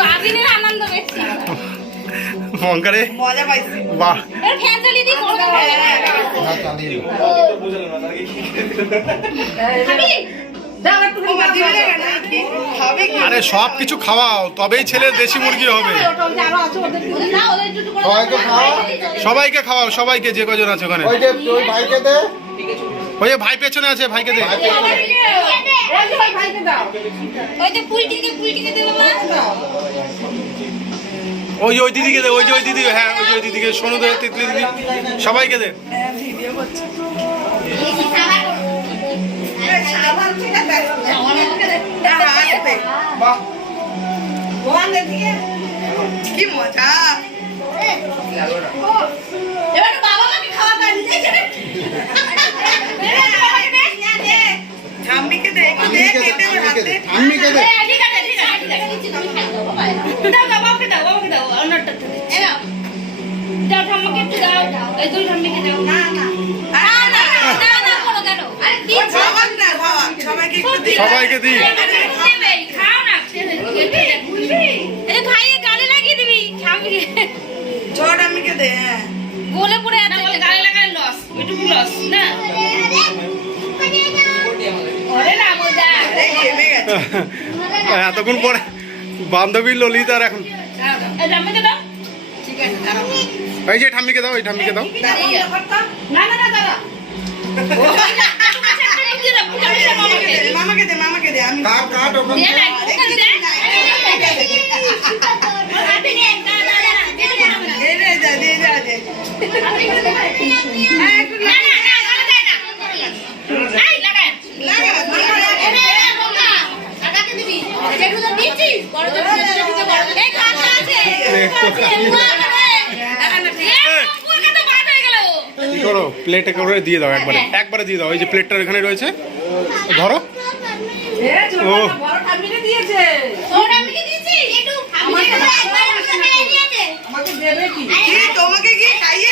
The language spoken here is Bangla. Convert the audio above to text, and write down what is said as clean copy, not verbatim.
বাবিনের আনন্দ বেশি মঙ্কারে মজা পাইছি। বাহ এর ফ্যান চালিয়ে দিই করবে খাবি দাও একটু দিবি না কি খাবে কি? আরে সব কিছু খাওয়াও তবেই ছেলে দেশি মুরগি হবে। ওটা ওই যে আরো আছে ওদের ওদের না ওদের একটু করে সবাইকে খাওয়া। সবাইকে খাওয়াও, সবাইকে যে কজন আছে ওখানে। ওই যে ওই ভাইকে দে। ওই যে ভাই পেছনে আছে, ভাইকে দে। ওই যে ওই ভাইকে দাও। ওই যে পুলটিকে দে বাবা ওই যে ওই দিদিকে দে, ওই যে ওই দিদি, হ্যাঁ ওই যে ওই দিদিকে, সোনু দে, তিতলি দিদি, সবাইকে দে। ভিডিও করছি। বাহ কি মজা। এবার বাবা মাকে খাওয়া দাও নিজে ছেড়ে ঠাম্মিকে দে একটু দে খেতে ওর হাতে। ঠাম্মিকে দে। ঠিক আছে তুমি খাই দাও বাবা দাও বাবাকে দাও অন্যটা দাও ঠাম্মাকে একটু দাও এই দুই ঠাম্মিকে দাও না করো কেন আরে কি খাওয়ান না খাওয়ান সবাইকে একটু দে। সবাইকে দি। খাও না এই খাইয়ে গালে লাগিয়ে দিবি ঠাম্মিকে ছোট ঠাম্মিকে দে। হ্যাঁ গোলে পড়ে আছে গালে লাগালে লস এটুকু লস না ওরে না মজা এই ঘেমে গেছে। এতক্ষণ পরে বান্ধবী ললিত আর এখন এই ঠাম্মিকে দাও ঠিক আছে দাঁড়াও। এই যে ঠাম্মিকে দাও, এই ঠাম্মিকে দাও। না দাদা মামাকে দে মামাকে দে আমি কাট কাট ওখান দে থেকে। না ওখানে দে হাতে নে না দে দে যা দে যা দে। কি করো, প্লেটে করে দিয়ে দাও, একবারে দিয়ে দাও। এই যে প্লেটটা এখানে রয়েছে, ধরো। ও বড় ঠাম্মিকে দিয়েছে। আমাকে দেবে কি? তোমাকে গিয়ে খাইয়ে